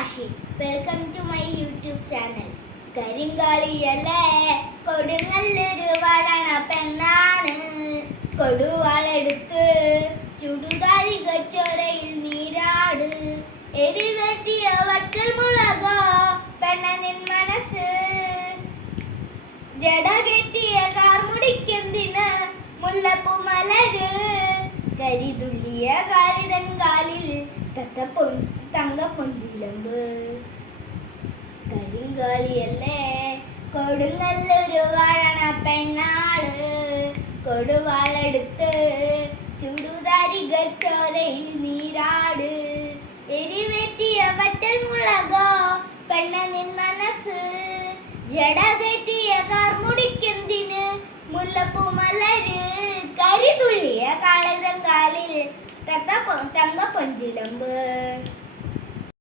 Ashiq welcome to my YouTube channel കരിങ്കാളിയല്ലേ? കൊടുങ്ങല്ലൊരു വഴണ പെണ്ണാണ്. കൊടുവാളെടുത്ത് ചുടുതാരിക ചൊരയിൽ നീരാട്. എരിവെറ്റിയ വറ്റൽ മുളകോ? പെണ്ണനിൻ മനസ്സ്. ജട കെട്ടിയ കാർമുടിക്കെന്തിന്? മുല്ലപ്പൂ മലര്. കരിതുള്ളിയ കാളിതൻ കാലിൽ തത്തപ്പൊൻ തങ്കപ്പൊഞ്ചിലമ്പ് കരിങ്കാളിയല്ലേ കൊടുങ്ങല്ലൊരു വാഴണ പെണ്ണാൾ. കൊടുവാളെടുത്ത് ചുടുതാരിക ചോരയിൽ നീരാട്. എരിവേറ്റിയ വറ്റൽ മുളകോ? പെണ്ണനിൻ മനസ്സ്. ജടകേറ്റിയ കാർമുടിക്കെന്തിന്? മുല്ലപ്പൂ മലര്. കരിതുള്ളിയ കാളിതൻ കാലിൽ തത്ത തങ്ക പൊഞ്ചിലമ്പ്